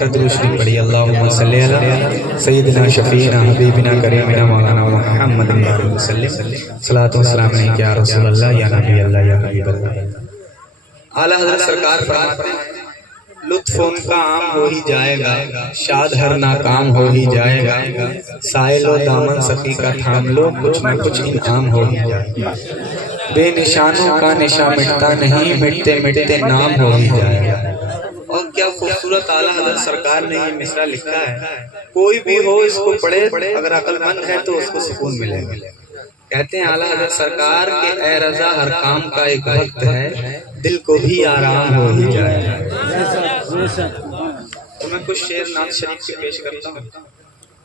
दुरूद पढ़ी। अल्लाहुम्मा सल्ली अला सय्यिदिना शफीना हबीबिना करीमिना मौलाना मुहम्मदिन व सल्लम। सलातो व सलाम अलैका या रसूल अल्लाह या नबी अल्लाह या हबीब अल्लाह। आला हज़रत सरकार फरमाते हैं, लुत्फ़ उनका आम हो ही जाएगा, शाद हर नाकाम हो ही जाएगा। साइलो दामन सखी का थाम लो, कुछ न कुछ इनाम हो ही जाएगा। बेनिशानों का निशा मिटता नहीं, मिटते मिटते नाम हो ही जाएगा। और क्या खूबसूरत आला हज़रत सरकार ने ये मिसरा लिखा है, कोई भी हो इसको पढ़े, अगर अक्लमंद है तो उसको सुकून मिलेगा। कहते हैं आला हज़रत सरकार के ए रज़ा हर काम का एक वक्त है, दिल को भी आराम हो ही जाएगा। तो मैं कुछ शेर नात शरीफ के पेश करता हूँ,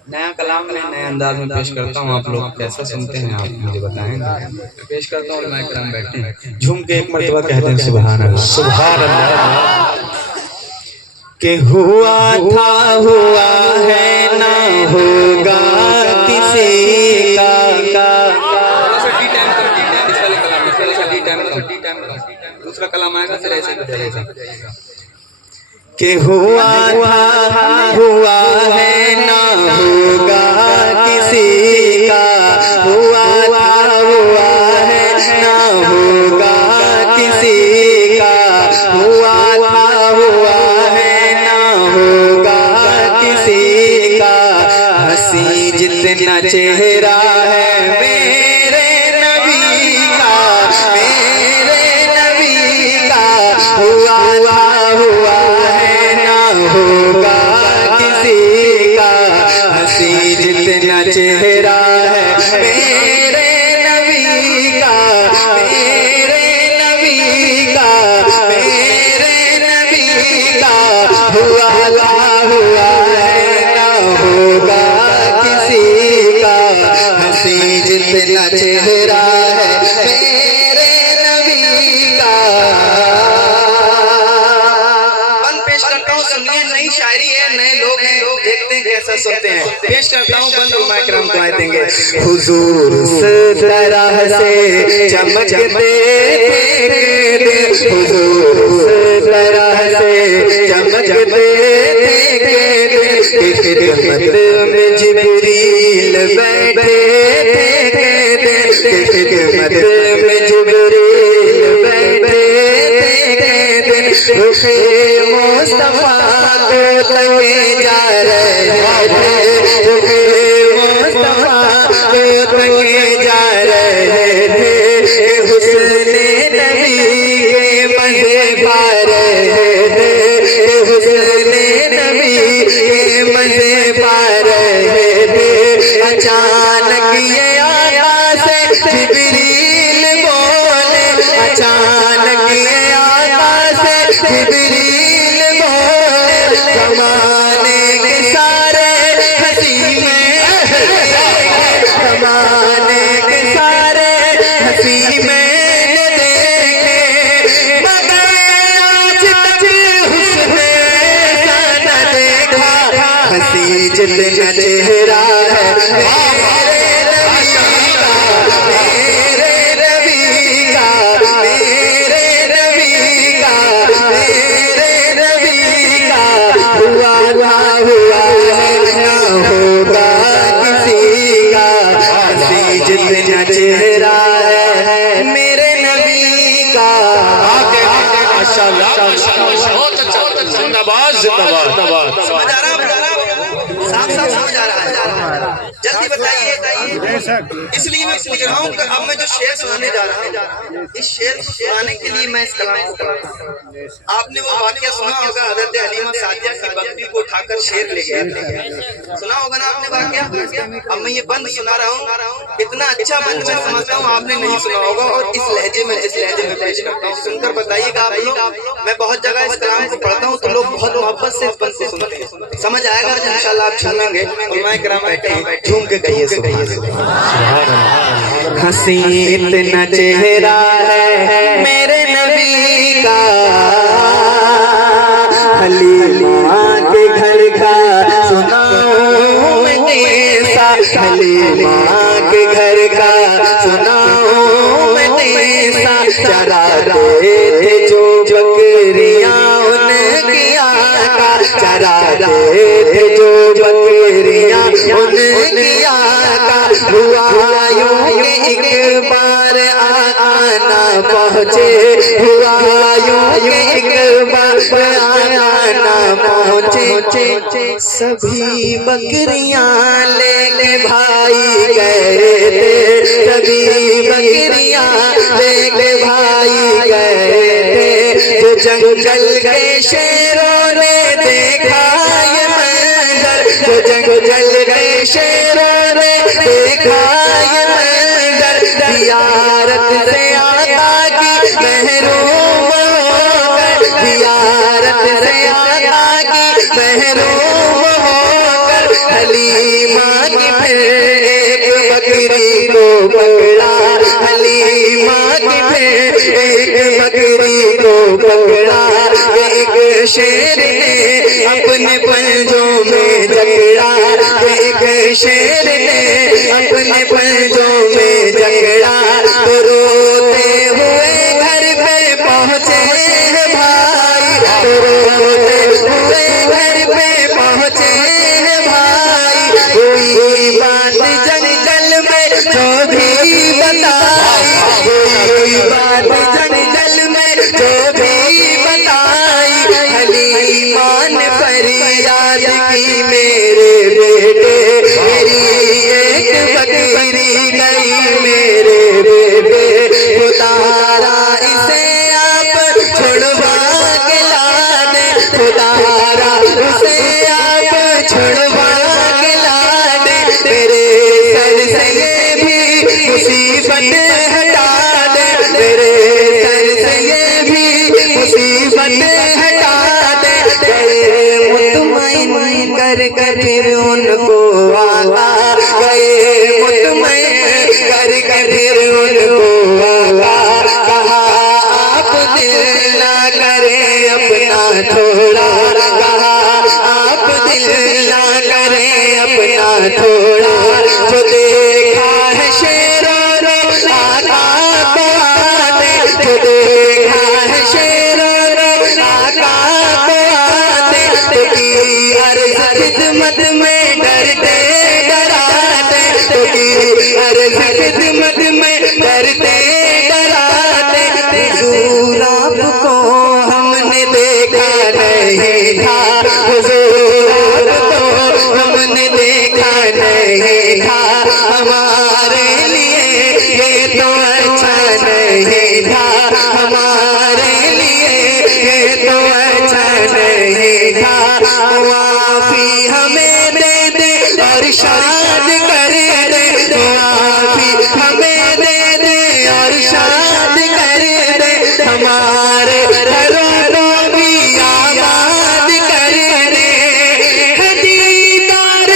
नया कलाम में नए अंदाज में पेश करता हूँ। आप लोग कैसा सुनते हैं आप मुझे बताएंगे। पेश करता हूँ, मैं करम बैठे हैं, झूम के एक मर्तबा कहते हैं सुभान अल्लाह सुभान अल्लाह। के हुआ था हुआ है ना होगा किसी का। दूसरा कलाम आएगा फिर ऐसे के हुआ था हुआ है ना होगा किसी का। हुआ था हुआ है ना होगा किसी का। हुआ था हुआ किसी का। हंसी जितना चेहरा है मेरे नबी का, मेरे नबी का। हुआ है ना होगा किसी का। हंसी जितना चेहरा है मेरे नबी का, मेरे नबी का, मेरे नबी का। हुआ है ना होगा किसी का। हंसी जितना चेहरा है मेरे नबी का। बंद पेश करता हूँ, सुनिए नई शायरी है, नए लोग हैं, देखते हैं कैसा सुनते हैं। पेश करता हूँ, बंद उम्मा करम को आए देंगे। हुजूर इस तरह से चमकते थे, हुजूर इस तरह से चमकते खिदमत में जिब्रील बैठे थे, खिदमत में जिब्रील बैठे थे। रुखे मुस्तफा को तके जा रहे थे, रुखे मुस्तफा को तके जा रहे थे। हुस्ने नबी के मज़े पा रहे थे, हुस्ने नबी के मज़े पा रहे थे। अचानक ये आया से जिब्रील बोले, अचानक ये आया से जिब्रील बोले। ज़माने के सारे हंसी में, ज़माने के सारे हंसी में हंसी जितना चेहरा है मेरे नबी का, मेरे नबी का, मेरे नबी का। हुआ है ना होगा किसी का। हंसी जितना चेहरा है मेरे नबी का। माशाअल्लाह जिंदाबाद जिंदाबाद। साफ समझ आ रहा है, जल्दी बताइए। इसलिए मैं पूछ रहा हूँ कि अब मैं जो शेर सुनाने जा रहा हूँ, इस शेर को सुनाने के लिए मैं इस कलाम को पढ़ा। आपने वो वाकया सुना होगा, हज़रत हलीमा सादिया की बकरी को उठाकर शेर ले गया। सुना होगा ना आपने वाकया। अब मैं ये बंद सुना रहा हूँ, इतना अच्छा बंद मैं समझता हूँ आपने नहीं सुना होगा, और इस लहजे में पेश करता हूँ, सुनकर बताइएगा आप लोग। मैं बहुत जगह इस कलाम को पढ़ता हूँ तो लोग बहुत मोहब्बत से इस बंद को सुनते हैं, समझ आएगा इंशाल्लाह। आप झूमेंगे, उलमाए किराम बैठे हैं, झूम के कहिए हंसी इतना चेहरा है मेरे नबी का। हलीमा के घर का सुनाऊं मैं किस्सा, हलीमा के घर का सुनाऊं मैं किस्सा। चराते थे जो बकरियां उनकी आका, चराते थे जो बकरियां उनकी आका हुआ यूं कि एक बार आना पहुँचे, हुआ यूं कि एक बार आना पहुँचे। सभी बकरियां लेके भाई गए थे, सभी बकरियां लेके भाई गए थे। तो जंगल के शेरों ने देखा ये मंजर, तो जंगल के शेरों ने देखा ये मंजर। ज़ियारत से आका की महरूम होकर, ज़ियारत से आका की महरूम होकर हलीमा की फिर एक बकरी को पकड़ा, हलीमा की फिर एक बकरी को पकड़ा। एक शेर ने अपने पंजों में जकड़ा, एक शेर ने अपने पंजों में जकड़ा। तो रोते हुए घर पे पहुँचे भाई, तो रोते हुए घर पे पहुँचे भाई। कोई बात जंगल में जो भी बताई, कोई बात जंगल में जो भी बताई। हलीमा ने फरियाद की मेरे बेटे, मेरी एक बकरी गई मेरे बेटे। खुदारा इसे आप छुड़वा के ला दे, खुदारा उसे आप छुड़वा के ला दे। मेरे सर से ये भी मुसीबत हटा दे, मेरे सर से ये भी मुसीबत हटा दे। गए मुतमईन कर फिर उनको आका, गए मुतमईन कर फिर उनको आका। कहा आप दिल ना करें अपना थोड़ा, कहा आप दिल ना करें अपना थोड़ा। जो देखा है शेरों ने आका को आते, जो देखा है शेरों ने आका को आते। तो की अर्ज़ खिदमत में डरते डराते, तो की अर्ज़ खिदमत में डरते डराते। हुजूर आपको हमने देखा नहीं था, हुजूर आपको हमने देखा नहीं था। हमारे लिए ये तो अच्छा नहीं था, हमारे लिए ये तो अच्छा नहीं था। माफी हमें दे दे और शाद कर दे, माफी हमें दे दे और शाद कर दे। हमारे घरों को भी आबाद कर दे। हदीदार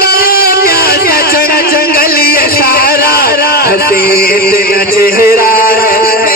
का प्यासा जंगल ये सारा हसीन चेहरा है।